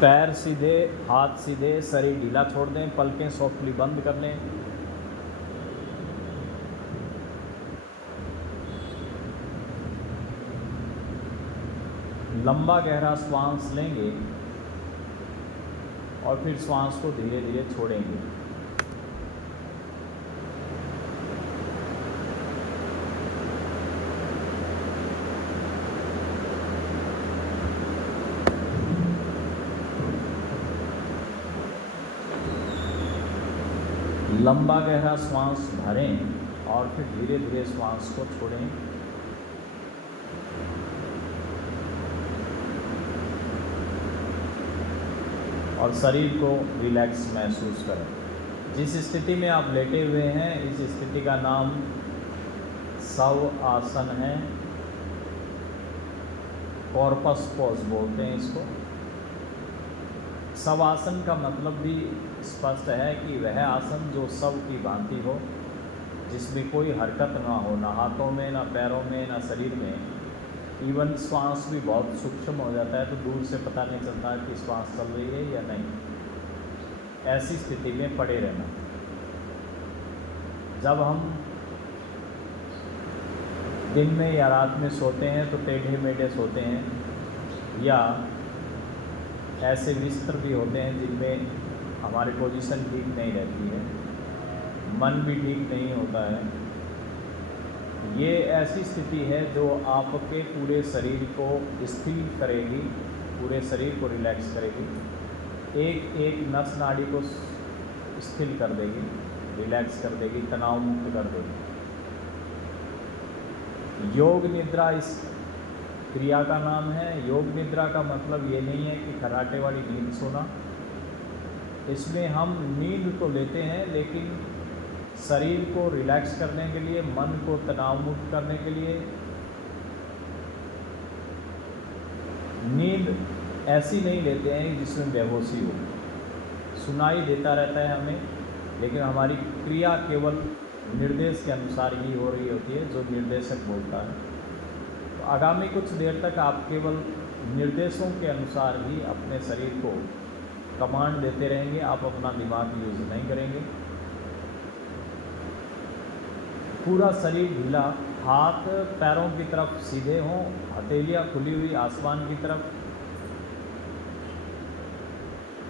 पैर सीधे, हाथ सीधे, शरीर ढीला छोड़ दें, पलकें सॉफ्टली बंद कर लें। लंबा गहरा श्वास लेंगे और फिर श्वास को धीरे धीरे छोड़ेंगे। लंबा गहरा श्वास भरें और फिर धीरे धीरे श्वास को छोड़ें। और शरीर को रिलैक्स महसूस करें। जिस स्थिति में आप लेटे हुए हैं, इस स्थिति का नाम शव आसन है। कॉर्पस पोज बोलते हैं इसको। शव आसन का मतलब भी स्पष्ट है कि वह आसन जो शव की भांति हो, जिसमें कोई हरकत ना हो, ना हाथों में, ना पैरों में, ना शरीर में। इवन श्वास भी बहुत सूक्ष्म हो जाता है, तो दूर से पता नहीं चलता कि श्वास चल रही है या नहीं। ऐसी स्थिति में पड़े रहना। जब हम दिन में या रात में सोते हैं तो टेढ़े मेढ़े सोते हैं, या ऐसे बिस्तर भी होते हैं जिनमें हमारी पोजीशन ठीक नहीं रहती है, मन भी ठीक नहीं होता है। ये ऐसी स्थिति है जो आपके पूरे शरीर को स्थिर करेगी, पूरे शरीर को रिलैक्स करेगी, एक एक नस नाड़ी को स्थिर कर देगी, रिलैक्स कर देगी, तनाव मुक्त कर देगी। योग निद्रा इस क्रिया का नाम है। योग निद्रा का मतलब ये नहीं है कि खर्राटे वाली नींद सोना। इसमें हम नींद तो लेते हैं, लेकिन शरीर को रिलैक्स करने के लिए, मन को तनाव मुक्त करने के लिए। नींद ऐसी नहीं लेते हैं जिसमें बेहोशी हो। सुनाई देता रहता है हमें, लेकिन हमारी क्रिया केवल निर्देश के अनुसार ही हो रही होती है, जो निर्देशक बोलता है। तो आगामी कुछ देर तक आप केवल निर्देशों के अनुसार ही अपने शरीर को कमांड देते रहेंगे। आप अपना दिमाग यूज़ नहीं करेंगे। पूरा शरीर ढीला, हाथ पैरों की तरफ सीधे हों, हथेलियाँ खुली हुई आसमान की तरफ।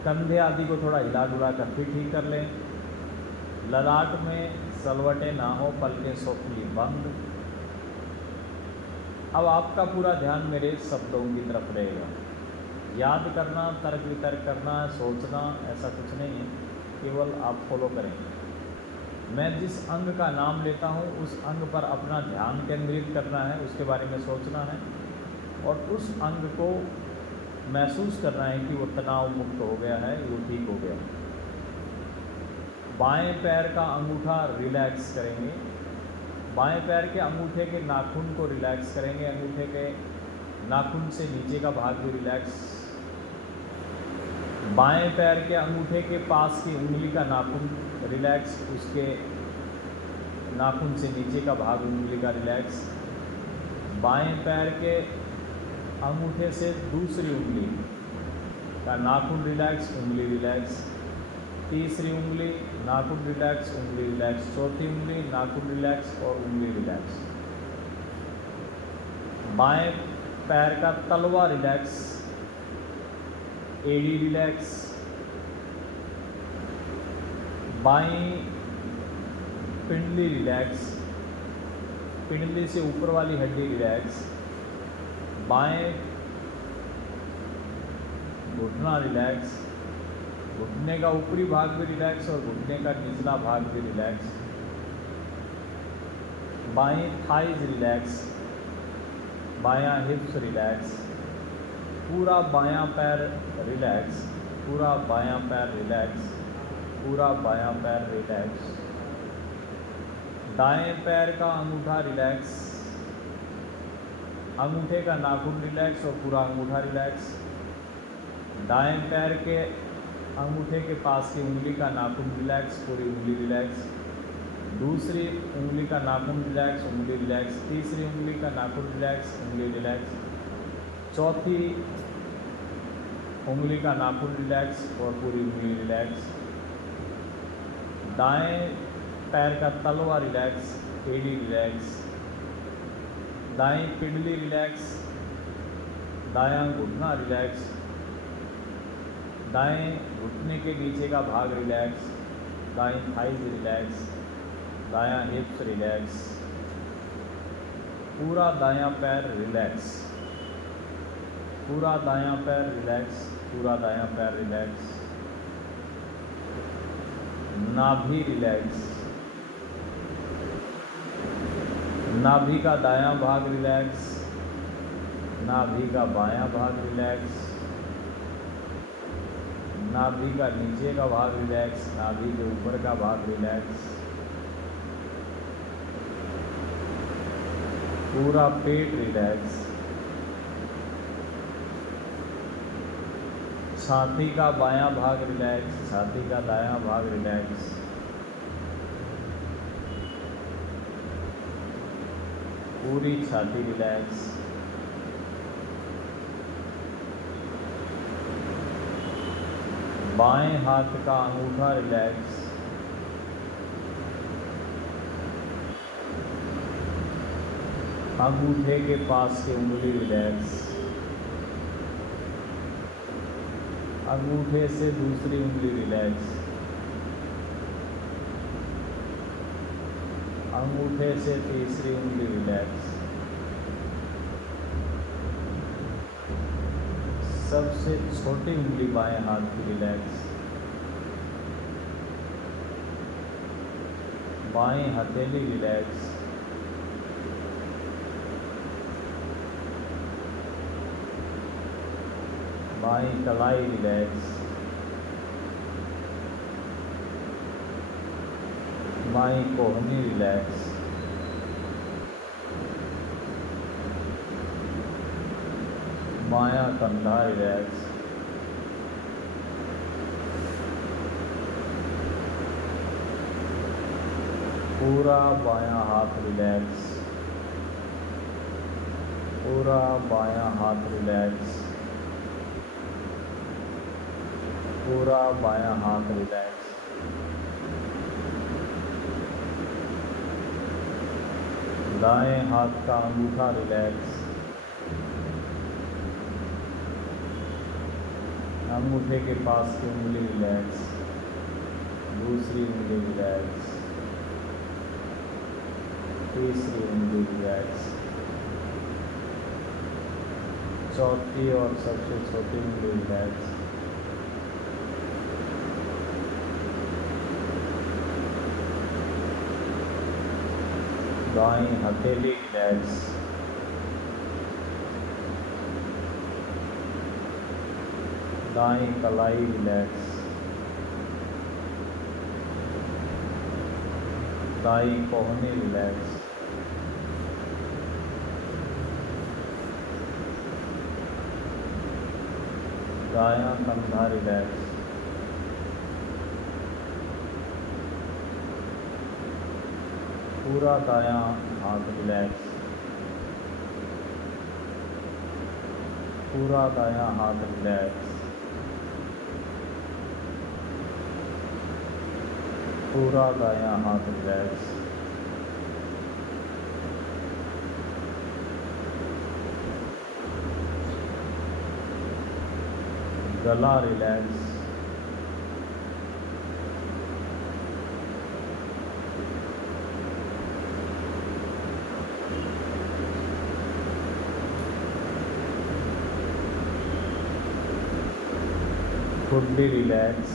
कंधे आदि को थोड़ा हिला डुला कर फिर ठीक कर लें। ललाट में सलवटें ना हो, पलकें सॉफ्टली बंद। अब आपका पूरा ध्यान मेरे शब्दों की तरफ रहेगा। याद करना, तर्क वितर्क करना, सोचना, ऐसा कुछ नहीं है, केवल आप फॉलो करेंगे। मैं जिस अंग का नाम लेता हूँ उस अंग पर अपना ध्यान केंद्रित करना है, उसके बारे में सोचना है, और उस अंग को महसूस करना है कि वो तनाव मुक्त हो गया है, वो ठीक हो गया। बाएं पैर का अंगूठा रिलैक्स करेंगे। बाएं पैर के अंगूठे के नाखून को रिलैक्स करेंगे। अंगूठे के नाखून से नीचे का भाग भी रिलैक्स। बाएं पैर के अंगूठे के पास की उंगली का नाखून रिलैक्स, उसके नाखून से नीचे का भाग उंगली का रिलैक्स। बाएं पैर के अंगूठे से दूसरी उंगली का नाखून रिलैक्स, उंगली रिलैक्स। तीसरी उंगली नाखून रिलैक्स, उंगली रिलैक्स। चौथी उंगली नाखून रिलैक्स और उंगली रिलैक्स। बाएं पैर का तलवा रिलैक्स, एड़ी रिलैक्स। बाईं पिंडली रिलैक्स, पिंडली से ऊपर वाली हड्डी रिलैक्स। बाएं घुटना रिलैक्स, घुटने का ऊपरी भाग भी रिलैक्स और घुटने का निचला भाग भी रिलैक्स। बाएं थाइज रिलैक्स, बायां हिप्स रिलैक्स। पूरा बायां पैर रिलैक्स, पूरा बायां पैर रिलैक्स, पूरा बायां पैर रिलैक्स। दाएं पैर का अंगूठा रिलैक्स, अंगूठे का नाखून रिलैक्स और पूरा अंगूठा रिलैक्स। दाएं पैर के अंगूठे के पास की उंगली का नाखून रिलैक्स, पूरी उंगली रिलैक्स। दूसरी उंगली का नाखून रिलैक्स, उंगली रिलैक्स। तीसरी उंगली का नाखून रिलैक्स, उंगली रिलैक्स। चौथी उंगली का नाखून रिलैक्स और पूरी उंगली रिलैक्स। दाएं पैर का तलवा रिलैक्स, एड़ी रिलैक्स। दाएं पिंडली रिलैक्स, दायां घुटना रिलैक्स, दाएं घुटने के नीचे का भाग रिलैक्स, दाएं थाइज रिलैक्स, दायां हिप्स रिलैक्स, पूरा दायां पैर रिलैक्स, पूरा दायां पैर रिलैक्स, पूरा दायां पैर रिलैक्स। नाभि रिलैक्स, नाभि का दायां भाग रिलैक्स, नाभि का बायां भाग रिलैक्स, नाभि का नीचे का भाग रिलैक्स, नाभि के ऊपर का भाग रिलैक्स, पूरा पेट रिलैक्स, छाती का बायां भाग रिलैक्स, छाती का दायां भाग रिलैक्स, पूरी छाती रिलैक्स। बाएं हाथ का अंगूठा रिलैक्स, अंगूठे के पास की उंगली रिलैक्स, अंगूठे से दूसरी उंगली रिलैक्स, अंगूठे से तीसरी उंगली रिलैक्स, सबसे छोटी उंगली बाएं हाथ की रिलैक्स, बाएं हथेली रिलैक्स, बाएं कलाई रिलैक्स, बाएं कोहनी रिलैक्स, बायां कंधा रिलैक्स, पूरा बायां हाथ रिलैक्स, पूरा बायां हाथ रिलैक्स, पूरा बायां हाथ रिलैक्स। दाएं हाथ का अंगूठा रिलैक्स, अंगूठे के पास की उंगली रिलैक्स, दूसरी उंगली रिलैक्स, तीसरी उंगली रिलैक्स, चौथी और सबसे छोटी उंगली रिलैक्स, दाएं हथेली रिलैक्स, दाएं कलाई रिलैक्स, दाएं कोहनी रिलैक्स, दायां कंधा रिलैक्स, पूरा दायां हाथ रिलैक्स, पूरा दायां हाथ रिलैक्स, पूरा दायां हाथ रिलैक्स। गला रिलैक्स, ठुड्डी रिलैक्स,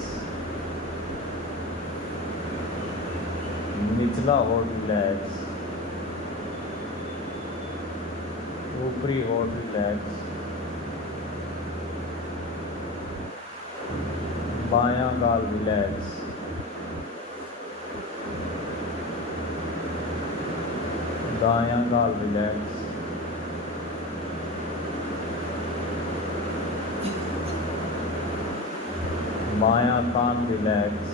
निचला होठ रिलैक्स, ऊपरी होठ रिलैक्स, बायां गाल रिलैक्स, दायां गाल रिलैक्स, बायां कान रिलैक्स,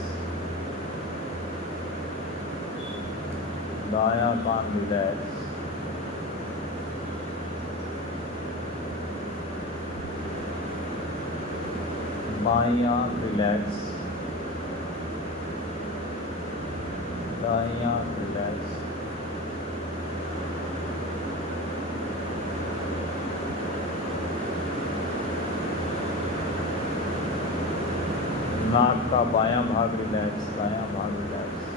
दायां कान रिलैक्स, बाईं आँख रिलैक्स, दाईं आँख रिलैक्स, नाक का बायां भाग रिलैक्स, दायां भाग रिलैक्स,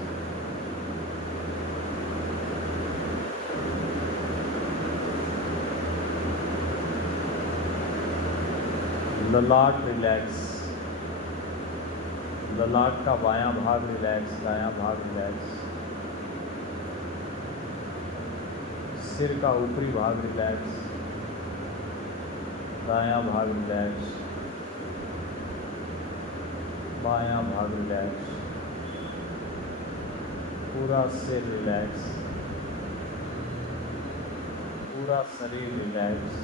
ललाट रिलैक्स, ललाट का बायां भाग रिलैक्स, दायां भाग रिलैक्स, सिर का ऊपरी भाग रिलैक्स, दायां भाग रिलैक्स, बायां भाग रिलैक्स, पूरा सिर रिलैक्स, पूरा शरीर रिलैक्स,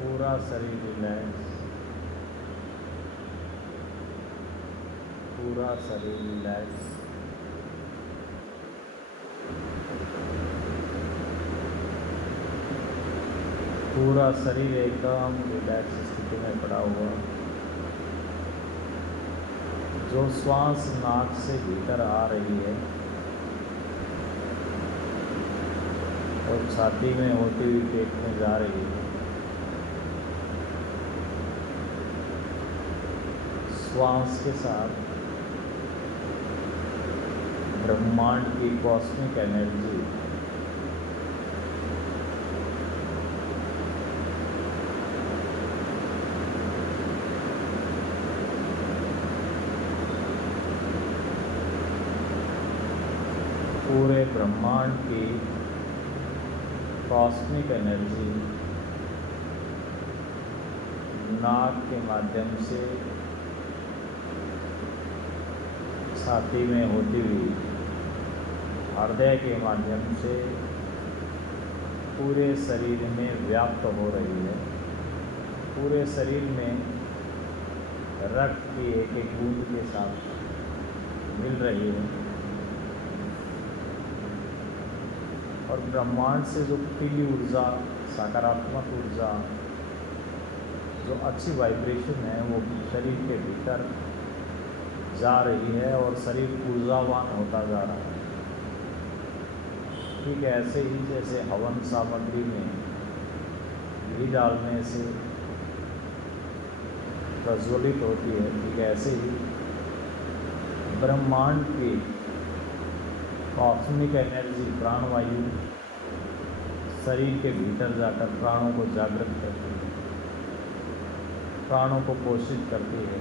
पूरा शरीर रिलैक्स, पूरा शरीर रिलैक्स, पूरा शरीर एकदम रिलैक्स स्थिति में पड़ा हुआ। जो श्वास नाक से भीतर आ रही है और छाती में होती हुई पेट में जा रही है, श्वास के साथ ब्रह्मांड की कॉस्मिक एनर्जी पूरे ब्रह्मांड की कॉस्मिक एनर्जी नाक के माध्यम से छाती में होती हुई हृदय के माध्यम से पूरे शरीर में व्याप्त हो रही है। पूरे शरीर में रक्त की एक एक बूंद के साथ मिल रही है और ब्रह्मांड से जो पीली ऊर्जा, सकारात्मक ऊर्जा, जो अच्छी वाइब्रेशन है वो शरीर के भीतर जा रही है और शरीर ऊर्जावान होता जा रहा है। ठीक ऐसे ही जैसे हवन सामग्री में घी डालने से प्रज्वलित होती है, ठीक ऐसे ही ब्रह्मांड की कॉस्मिक एनर्जी प्राणवायु शरीर के भीतर जाकर प्राणों को जागृत करती है, प्राणों को पोषित करती है।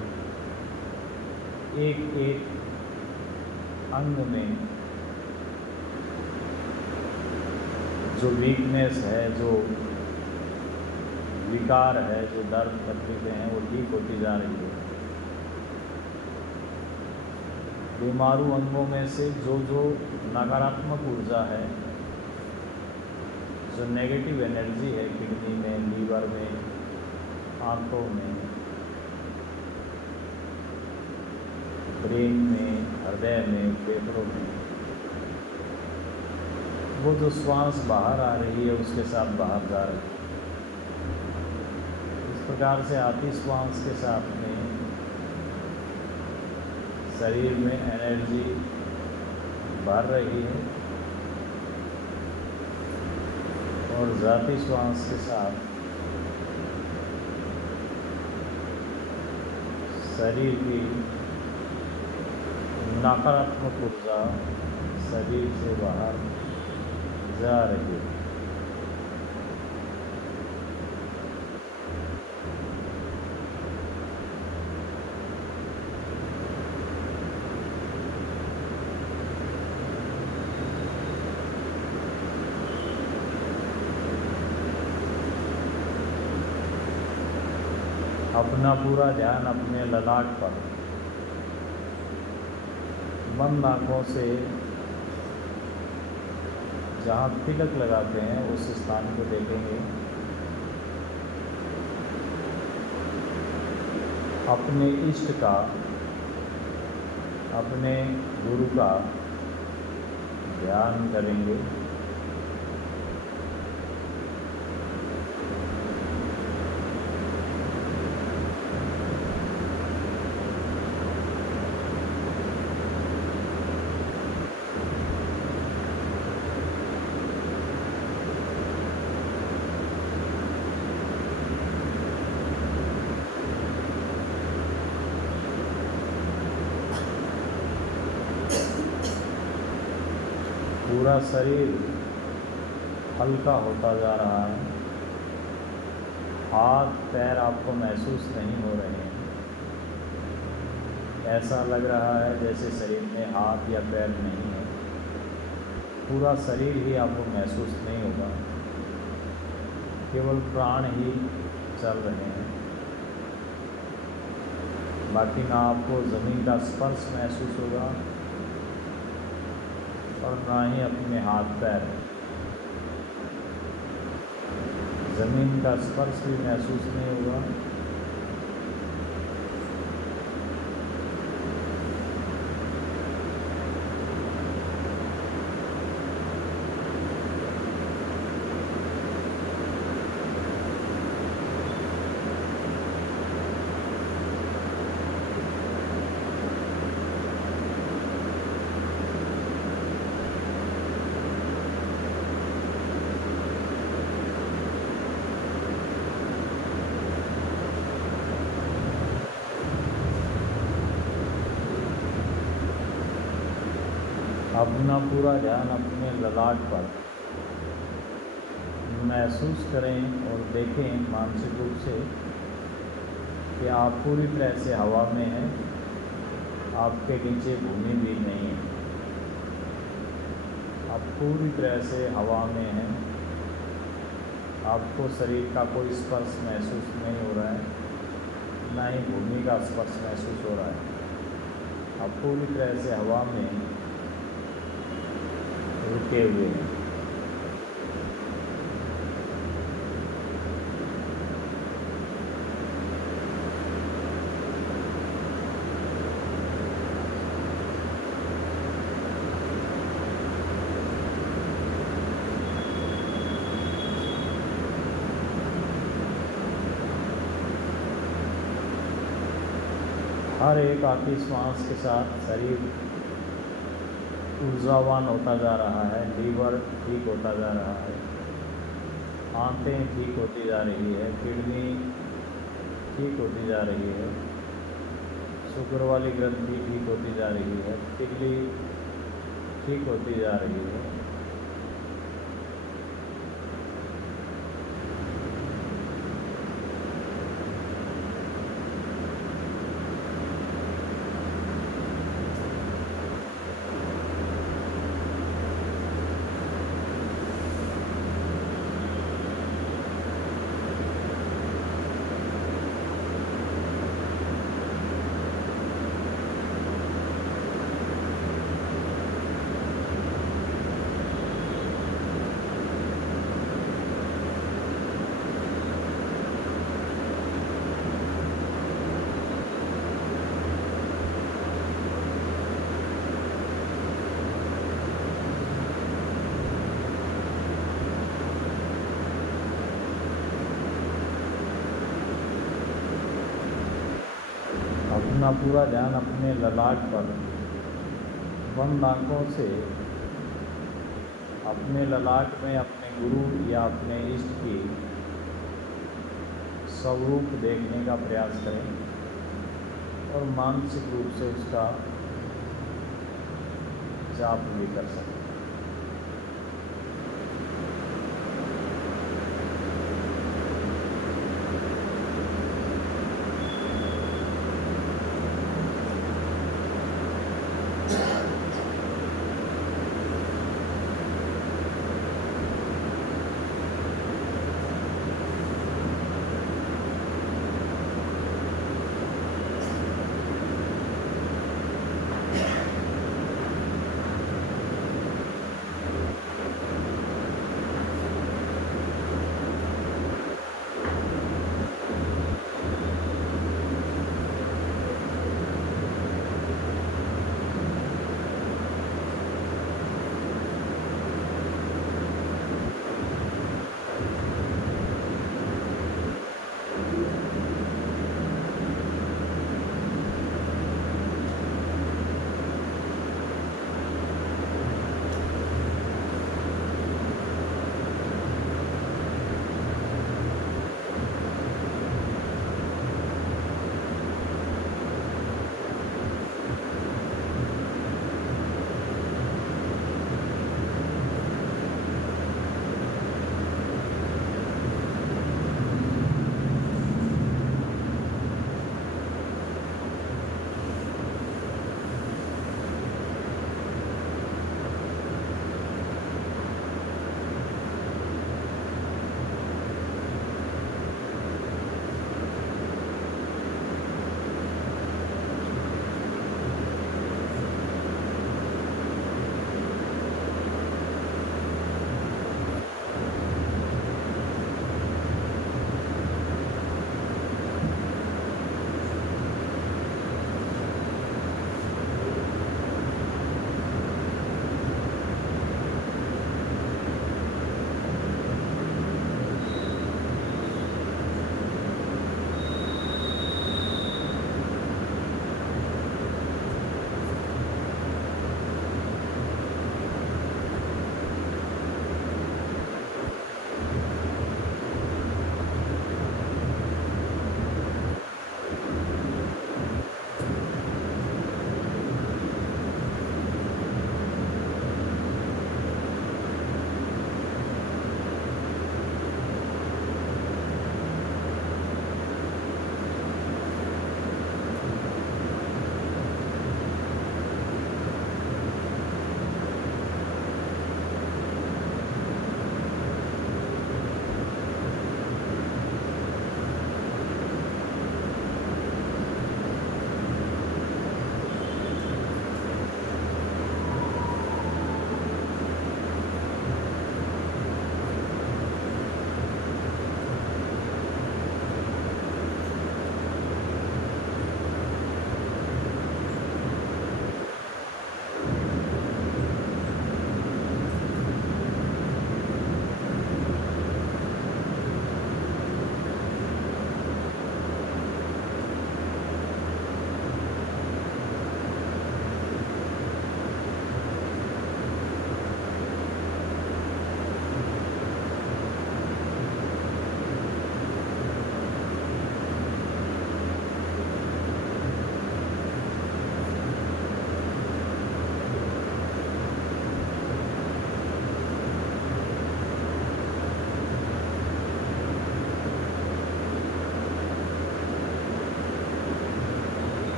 एक एक अंग में जो वीकनेस है, जो विकार है, जो दर्द तकलीफें हैं, वो ठीक होती जा रही है। बीमारू अंगों में से जो जो नकारात्मक ऊर्जा है, जो नेगेटिव एनर्जी है, किडनी में, लीवर में, आंतों में, ब्रेन में, हृदय में, फेफड़ों में, वो जो श्वास बाहर आ रही है उसके साथ बाहर जा रही है। इस प्रकार से आती श्वास के साथ में शरीर में एनर्जी बढ़ रही है और जाती श्वास के साथ शरीर की नकारात्मक ऊर्जा शरीर से बाहर जा रही है। अपना पूरा ध्यान अपने ललाट पर बंद आँखों से जहाँ तिलक लगाते हैं उस स्थान को देखेंगे। अपने इष्ट का, अपने गुरु का ध्यान करेंगे। पूरा शरीर हल्का होता जा रहा है। हाथ पैर आपको महसूस नहीं हो रहे हैं। ऐसा लग रहा है जैसे शरीर में हाथ या पैर नहीं है। पूरा शरीर ही आपको महसूस नहीं होगा, केवल प्राण ही चल रहे हैं। बाकी ना आपको ज़मीन का स्पर्श महसूस होगा और ना ही अपने हाथ पैर। ज़मीन का स्पर्श भी महसूस नहीं होगा। अपना पूरा ध्यान अपने ललाट पर महसूस करें और देखें मानसिक रूप से कि आप पूरी तरह से हवा में हैं। आपके नीचे भूमि भी नहीं है। आप पूरी तरह से हवा में हैं। आपको शरीर का कोई स्पर्श महसूस नहीं हो रहा है, ना ही भूमि का स्पर्श महसूस हो रहा है। आप पूरी तरह से हवा में रुके हुए हैं। हर एक आखिरी श्वास के साथ शरीर ऊर्जावान होता जा रहा है। लीवर ठीक होता जा रहा है। आंतें ठीक होती जा रही है। किडनी ठीक होती जा रही है। शुगर वाली ग्रंथि ठीक होती जा रही है। तिगली ठीक होती जा रही है। अपना पूरा ध्यान अपने ललाट पर बंद आँखों से अपने ललाट में अपने गुरु या अपने इष्ट की स्वरूप देखने का प्रयास करें और मानसिक रूप से उसका जाप भी कर सकें।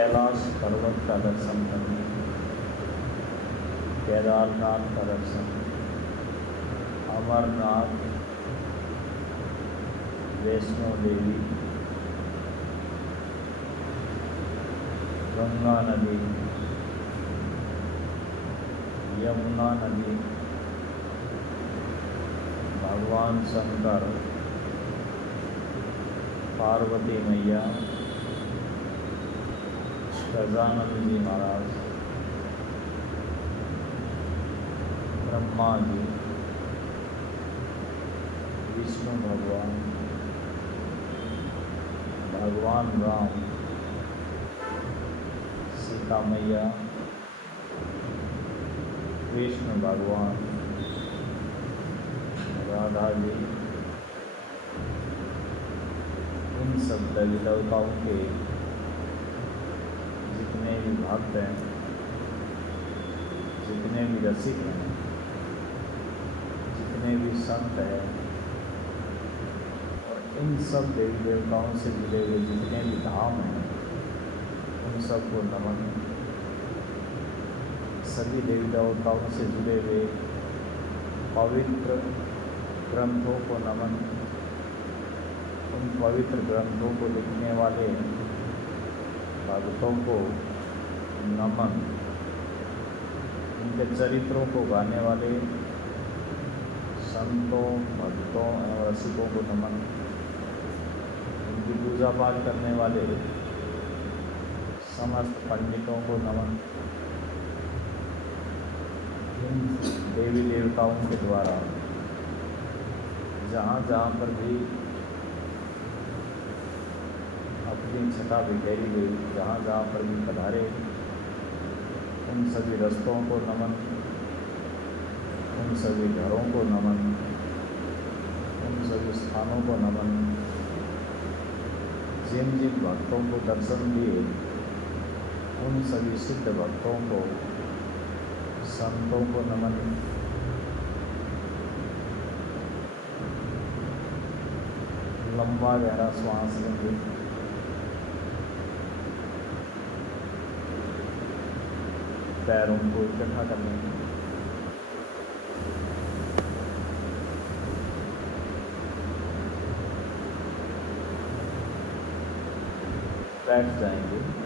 कैलाश पर्वत का दर्शन करने, केदारनाथ का दर्शन, अमरनाथ, वैष्णो देवी, गंगा नदी, यमुना नदी, भगवान शंकर, पार्वती मैया, गजानंद जी महाराज, ब्रह्मा जी, विष्णु भगवान, भगवान राम, सीता मैया, कृष्ण भगवान, राधा जी, इन सब देवी देवताओं के जितने भी भक्त हैं, जितने भी रसिक हैं, जितने भी संत हैं, और इन सब देवी देवताओं से जुड़े हुए जितने भी धाम हैं, उन सबको नमन। सभी देवी देवताओं से जुड़े हुए पवित्र ग्रंथों को नमन। उन पवित्र ग्रंथों को लिखने वाले भक्तों को नमन। उनके चरित्रों को गाने वाले संतों, भक्तों एवं रसिकों को नमन। उनकी पूजा पाठ करने वाले समस्त पंडितों को नमन। इन देवी देवताओं के द्वारा जहाँ जहाँ पर भी अपनी छटा बिखेरी हुई, जहाँ जहाँ पर भी पधारे, उन सभी रस्तों को नमन, उन सभी घरों को नमन, उन सभी स्थानों को नमन। जिन जिन भक्तों को दर्शन दिए, उन सभी सिद्ध भक्तों को, संतों को नमन। लंबा गहरा श्वास लेंगे। पैरों को इकट्ठा कर लेंगे। बैठ जाएंगे।